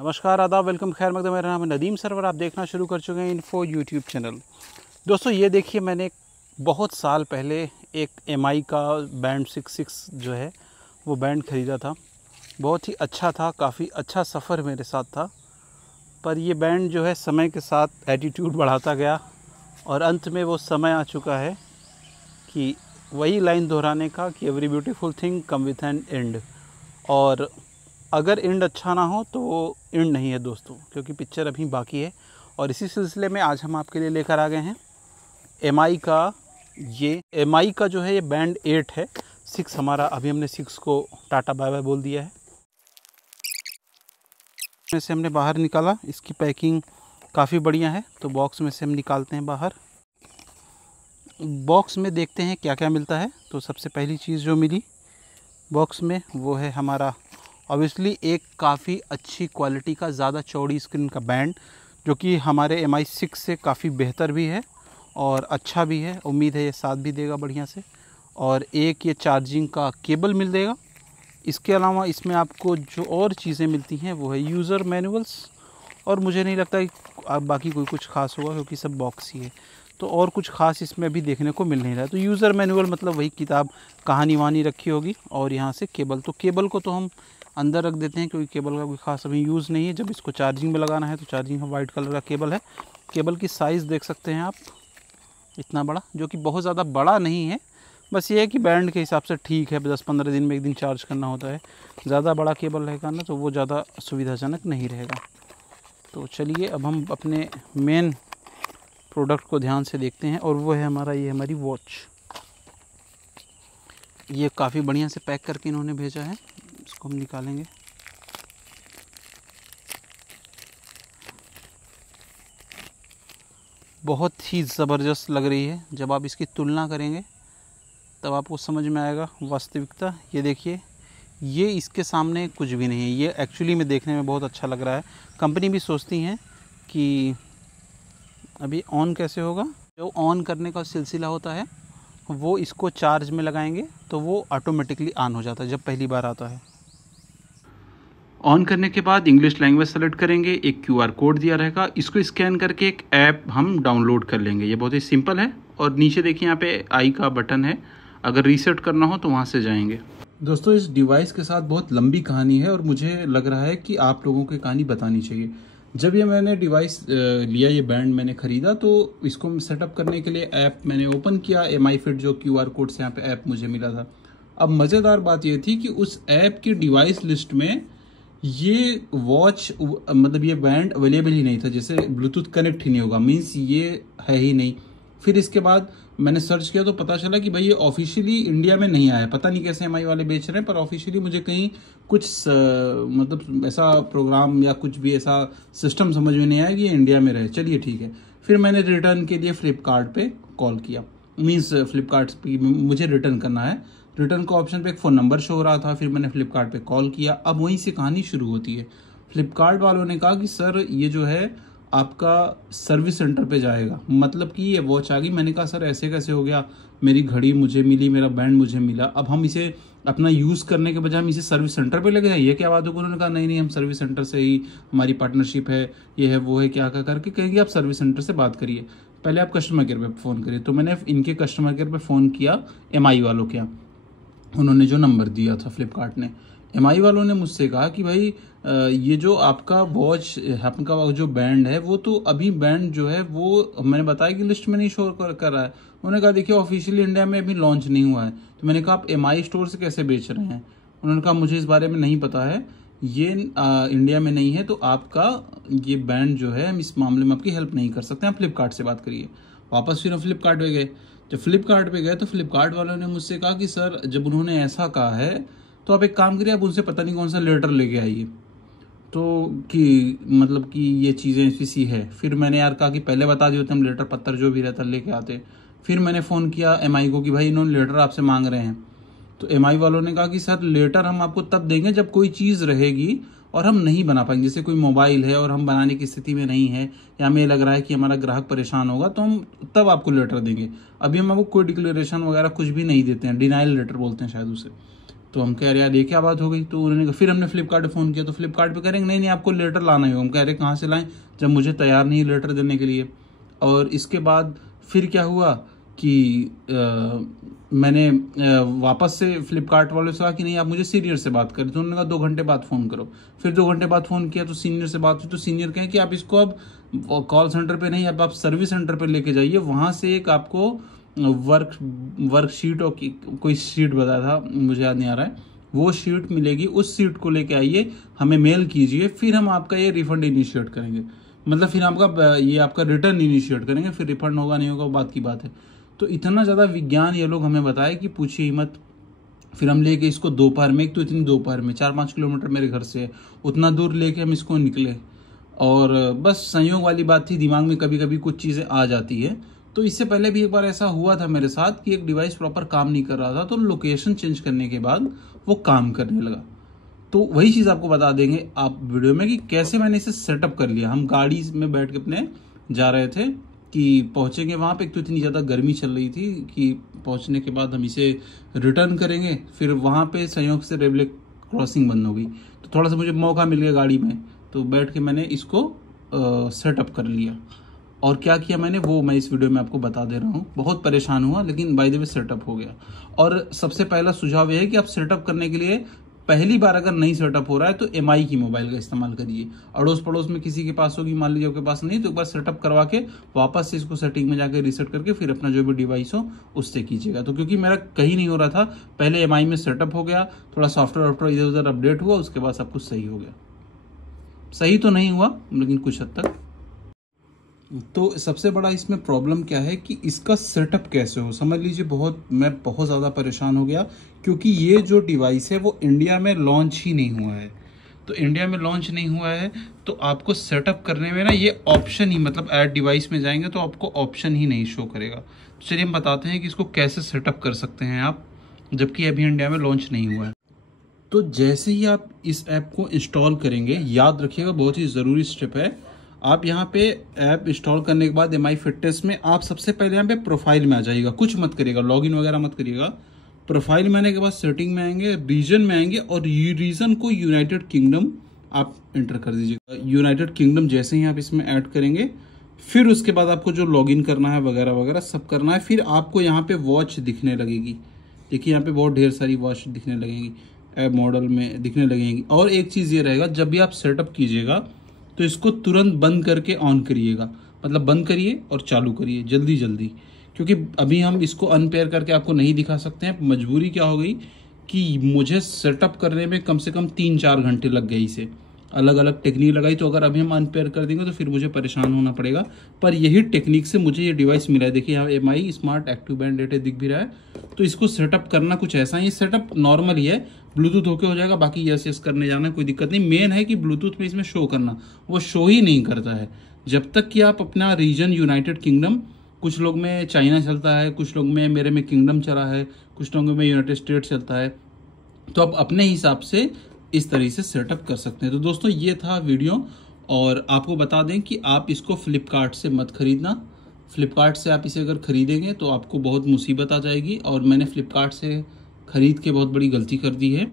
नमस्कार, आदाब, वेलकम, खैर मकदम। मेरा नाम है नदीम सरवर। आप देखना शुरू कर चुके हैं इन्फो यूट्यूब चैनल। दोस्तों ये देखिए, मैंने बहुत साल पहले एक एमआई का बैंड 66 जो है वो बैंड ख़रीदा था। बहुत ही अच्छा था, काफ़ी अच्छा सफ़र मेरे साथ था। पर ये बैंड जो है समय के साथ एटीट्यूड बढ़ाता गया और अंत में वो समय आ चुका है कि वही लाइन दोहराने का कि every beautiful thing come with an and. और अगर एंड अच्छा ना हो तो वो एंड नहीं है दोस्तों, क्योंकि पिक्चर अभी बाकी है। और इसी सिलसिले में आज हम आपके लिए लेकर आ गए हैं एमआई का जो है ये बैंड 8 है। 6 हमारा, अभी हमने 6 को टाटा बाय बाय बोल दिया है। इसमें से हमने बाहर निकाला, इसकी पैकिंग काफ़ी बढ़िया है। तो बॉक्स में से हम निकालते हैं बाहर। बॉक्स में देखते हैं क्या क्या मिलता है। तो सबसे पहली चीज़ जो मिली बॉक्स में वो है हमारा ऑब्वियसली एक काफ़ी अच्छी क्वालिटी का ज़्यादा चौड़ी स्क्रीन का बैंड, जो कि हमारे MI 6 से काफ़ी बेहतर भी है और अच्छा भी है। उम्मीद है ये साथ भी देगा बढ़िया से। और एक ये चार्जिंग का केबल मिल देगा। इसके अलावा इसमें आपको जो और चीज़ें मिलती हैं वो है यूज़र मैनुअल्स, और मुझे नहीं लगता कि बाकी कोई कुछ ख़ास होगा क्योंकि सब बॉक्स ही है। तो और कुछ ख़ास इसमें अभी देखने को मिल नहीं रहा है। तो यूज़र मैनुअल मतलब वही किताब कहानी वहानी रखी होगी, और यहाँ से केबल। तो केबल को तो हम अंदर रख देते हैं क्योंकि केबल का कोई ख़ास अभी यूज़ नहीं है। जब इसको चार्जिंग में लगाना है तो चार्जिंग का वाइट कलर का केबल है। केबल की साइज़ देख सकते हैं आप, इतना बड़ा, जो कि बहुत ज़्यादा बड़ा नहीं है। बस ये है कि बैंड के हिसाब से ठीक है। 10-15 दिन में एक दिन चार्ज करना होता है। ज़्यादा बड़ा केबल रहेगा ना तो वो ज़्यादा सुविधाजनक नहीं रहेगा। तो चलिए अब हम अपने मेन प्रोडक्ट को ध्यान से देखते हैं, और वो है हमारी वॉच। ये काफ़ी बढ़िया से पैक करके इन्होंने भेजा है। इसको हम निकालेंगे। बहुत ही ज़बरदस्त लग रही है। जब आप इसकी तुलना करेंगे तब आपको समझ में आएगा वास्तविकता। ये देखिए, ये इसके सामने कुछ भी नहीं है। ये एक्चुअली में देखने में बहुत अच्छा लग रहा है। कंपनी भी सोचती हैं कि अभी ऑन कैसे होगा। जो ऑन करने का सिलसिला होता है वो इसको चार्ज में लगाएंगे तो वो ऑटोमेटिकली ऑन हो जाता है जब पहली बार आता है। ऑन करने के बाद इंग्लिश लैंग्वेज सेलेक्ट करेंगे। एक QR कोड दिया रहेगा, इसको स्कैन करके एक ऐप हम डाउनलोड कर लेंगे। ये बहुत ही सिंपल है। और नीचे देखिए यहाँ पे आई का बटन है, अगर रीसेट करना हो तो वहाँ से जाएंगे। दोस्तों इस डिवाइस के साथ बहुत लंबी कहानी है और मुझे लग रहा है कि आप लोगों को कहानी बतानी चाहिए। जब ये मैंने डिवाइस लिया, ये बैंड मैंने ख़रीदा, तो इसको सेटअप करने के लिए ऐप मैंने ओपन किया। MI Fit जो QR कोड से यहाँ पे ऐप मुझे मिला था। अब मज़ेदार बात ये थी कि उस ऐप की डिवाइस लिस्ट में ये वॉच मतलब ये बैंड अवेलेबल ही नहीं था। जैसे ब्लूटूथ कनेक्ट ही नहीं होगा, मीन्स ये है ही नहीं। फिर इसके बाद मैंने सर्च किया तो पता चला कि भाई ये ऑफिशियली इंडिया में नहीं आया। पता नहीं कैसे MI वाले बेच रहे हैं, पर ऑफिशियली मुझे कहीं कुछ मतलब ऐसा प्रोग्राम या कुछ भी ऐसा सिस्टम समझ में नहीं आया कि ये इंडिया में रहे। चलिए ठीक है। फिर मैंने रिटर्न के लिए फ्लिपकार्ट पे कॉल किया, मीन्स फ्लिपकार्ट पे मुझे रिटर्न करना है। रिटर्न का ऑप्शन पे एक फ़ोन नंबर शो हो रहा था। फिर मैंने फ्लिपकार्ट पे कॉल किया। अब वहीं से कहानी शुरू होती है। फ्लिपकार्ट वालों ने कहा कि सर ये जो है आपका सर्विस सेंटर पे जाएगा, मतलब कि ये वॉच आ गई। मैंने कहा सर ऐसे कैसे हो गया, मेरी घड़ी मुझे मिली, मेरा बैंड मुझे मिला, अब हम इसे अपना यूज़ करने के बजाय हम इसे सर्विस सेंटर पे लेके जाए, ये क्या बात है। उन्होंने कहा नहीं हम सर्विस सेंटर से ही हमारी पार्टनरशिप है, ये है वो है, क्या क्या करके कहेंगे आप सर्विस सेंटर से बात करिए, पहले आप कस्टमर केयर पे फ़ोन करिए। तो मैंने इनके कस्टमर केयर पे फ़ोन किया, MI वालों के यहाँ। उन्होंने जो नंबर दिया था फ्लिपकार्ट ने, MI वालों ने मुझसे कहा कि भाई ये जो आपका वॉच, आपका जो बैंड है वो तो अभी बैंड जो है वो मैंने बताया कि लिस्ट में नहीं शो कर रहा है। उन्होंने कहा देखिए ऑफिशियली इंडिया में अभी लॉन्च नहीं हुआ है। तो मैंने कहा आप MI स्टोर से कैसे बेच रहे हैं। उन्होंने कहा मुझे इस बारे में नहीं पता है, ये इंडिया में नहीं है, तो आपका ये बैंड जो है हम इस मामले में आपकी हेल्प नहीं कर सकते, आप फ्लिपकार्ट से बात करिए। वापस फिर हम फ्लिपकार्ट पे गए। जब फ्लिपकार्ट पे गए तो फ्लिपकार्ट वालों ने मुझसे कहा कि सर जब उन्होंने ऐसा कहा है तो आप एक काम करिए, आप उनसे पता नहीं कौन सा लेटर लेके आइए, तो कि मतलब कि ये चीज़ें ऐसी है। फिर मैंने यार कहा कि पहले बता दिए होते हम लेटर पत्तर जो भी रहता लेके आते। फिर मैंने फ़ोन किया MI को कि भाई इन्होंने लेटर आपसे मांग रहे हैं। तो MI वालों ने कहा कि सर लेटर हम आपको तब देंगे जब कोई चीज़ रहेगी और हम नहीं बना पाएंगे। जैसे कोई मोबाइल है और हम बनाने की स्थिति में नहीं है, या हमें लग रहा है कि हमारा ग्राहक परेशान होगा, तो हम तब आपको लेटर देंगे। अभी हम आपको कोई डिक्लेरेशन वगैरह कुछ भी नहीं देते हैं, डिनाइल लेटर बोलते हैं शायद उसे। तो हम कह रहे यार ये क्या बात हो गई। तो उन्होंने कहा, फिर हमने फ्लिपकार्ट पे फ़ोन किया तो फ्लिपकार्ट पे करेंगे नहीं आपको लेटर लाना है। हम कह रहे कहाँ से लाएं जब मुझे तैयार नहीं लेटर देने के लिए। और इसके बाद फिर क्या हुआ कि मैंने वापस से फ्लिपकार्ट वालों से कहा कि नहीं आप मुझे सीनियर से बात करें। तो उन्होंने कहा 2 घंटे बाद फ़ोन करो। फिर 2 घंटे बाद फ़ोन किया तो सीनियर से बात हुई तो सीनियर कहें कि आप इसको अब कॉल सेंटर पे नहीं, अब आप सर्विस सेंटर पे लेके जाइए, वहाँ से एक आपको वर्कशीट और कोई शीट बताया था, मुझे याद नहीं आ रहा है, वो शीट मिलेगी, उस शीट को लेके आइए, हमें मेल कीजिए, फिर हम आपका ये रिफंड इनिशिएट करेंगे। मतलब फिर आपका रिटर्न इनिशिएट करेंगे, फिर रिफंड होगा नहीं होगा वो बात की बात है। तो इतना ज़्यादा विज्ञान ये लोग हमें बताए कि पूछिए ही मत। फिर हम लेके इसको दोपहर में, एक तो इतनी दोपहर में 4-5 किलोमीटर मेरे घर से है, उतना दूर लेके हम इसको निकले। और बस संयोग वाली बात थी, दिमाग में कभी कभी कुछ चीज़ें आ जाती है। तो इससे पहले भी एक बार ऐसा हुआ था मेरे साथ कि एक डिवाइस प्रॉपर काम नहीं कर रहा था, तो लोकेशन चेंज करने के बाद वो काम करने लगा। तो वही चीज़ आपको बता देंगे आप वीडियो में कि कैसे मैंने इसे सेटअप कर लिया। हम गाड़ी में बैठ के अपने जा रहे थे कि पहुँचेंगे वहाँ पे, एक तो इतनी ज़्यादा गर्मी चल रही थी कि पहुँचने के बाद हम इसे रिटर्न करेंगे। फिर वहाँ पे संयोग से रेलवे क्रॉसिंग बंद हो गई, तो थोड़ा सा मुझे मौका मिल गया गाड़ी में, तो बैठ के मैंने इसको सेटअप कर लिया। और क्या किया मैंने वो मैं इस वीडियो में आपको बता दे रहा हूँ। बहुत परेशान हुआ लेकिन बाय द वे सेटअप हो गया। और सबसे पहला सुझाव यह है कि आप सेटअप करने के लिए पहली बार अगर नहीं सेटअप हो रहा है तो एमआई की मोबाइल का इस्तेमाल करिए। अड़ोस पड़ोस में किसी के पास होगी, मान लीजिए आपके पास नहीं, तो एक बार सेटअप करवा के वापस से इसको सेटिंग में जाकर रीसेट करके फिर अपना जो भी डिवाइस हो उससे कीजिएगा। तो क्योंकि मेरा कहीं नहीं हो रहा था, पहले एमआई में सेटअप हो गया, थोड़ा सॉफ्टवेयर इधर उधर अपडेट हुआ, उसके बाद सब कुछ सही हो गया। सही तो नहीं हुआ लेकिन कुछ हद तक। तो सबसे बड़ा इसमें प्रॉब्लम क्या है कि इसका सेटअप कैसे हो, समझ लीजिए मैं बहुत ज़्यादा परेशान हो गया क्योंकि ये जो डिवाइस है वो इंडिया में लॉन्च ही नहीं हुआ है। तो इंडिया में लॉन्च नहीं हुआ है तो आपको सेटअप करने में ना ये ऑप्शन ही, मतलब ऐड डिवाइस में जाएंगे तो आपको ऑप्शन ही नहीं शो करेगा। तो चलिए हम बताते हैं कि इसको कैसे सेटअप कर सकते हैं आप, जबकि अभी इंडिया में लॉन्च नहीं हुआ है। तो जैसे ही आप इस ऐप को इंस्टॉल करेंगे, याद रखिएगा बहुत ही ज़रूरी स्टेप है, आप यहाँ पे ऐप इंस्टॉल करने के बाद एमआई फिटनेस में आप सबसे पहले यहाँ पे प्रोफाइल में आ जाइएगा, कुछ मत करिएगा, लॉगिन वगैरह मत करिएगा। प्रोफाइल में आने के बाद सेटिंग में आएंगे, रीजन में आएंगे और रीजन को यूनाइटेड किंगडम आप एंटर कर दीजिएगा। यूनाइटेड किंगडम जैसे ही आप इसमें ऐड करेंगे, फिर उसके बाद आपको जो लॉगिन करना है वगैरह वगैरह सब करना है। फिर आपको यहाँ पे वॉच दिखने लगेगी, देखिए यहाँ पे बहुत ढेर सारी वॉच दिखने लगेंगी, ऐप मॉडल में दिखने लगेंगी। और एक चीज़ ये रहेगा, जब भी आप सेटअप कीजिएगा तो इसको तुरंत बंद करके ऑन करिएगा, मतलब बंद करिए और चालू करिए जल्दी जल्दी, क्योंकि अभी हम इसको अनपेयर करके आपको नहीं दिखा सकते हैं। मजबूरी क्या हो गई कि मुझे सेटअप करने में कम से कम 3-4 घंटे लग गए, इसे अलग अलग टेक्निक लगाई। तो अगर अभी हम अनपेयर कर देंगे तो फिर मुझे परेशान होना पड़ेगा। पर यही टेक्निक से मुझे ये डिवाइस मिला है, देखिए यहाँ MI smart active band data दिख भी रहा है। तो इसको सेटअप करना कुछ ऐसा ही, सेटअप नॉर्मल ही है, ब्लूटूथ होके हो जाएगा, बाकी यस यस करने जाना कोई दिक्कत नहीं। मेन है कि ब्लूटूथ में इसमें शो करना, वो शो ही नहीं करता है जब तक कि आप अपना रीजन यूनाइटेड किंगडम, कुछ लोग में चाइना चलता है, कुछ लोग में मेरे में किंगडम चला है, कुछ लोगों में यूनाइटेड स्टेट्स चलता है, तो आप अपने हिसाब से इस तरीके से सेटअप कर सकते हैं। तो दोस्तों ये था वीडियो, और आपको बता दें कि आप इसको फ्लिपकार्ट से मत खरीदना। फ्लिपकार्ट से आप इसे अगर खरीदेंगे तो आपको बहुत मुसीबत आ जाएगी, और मैंने फ्लिपकार्ट से खरीद के बहुत बड़ी गलती कर दी है।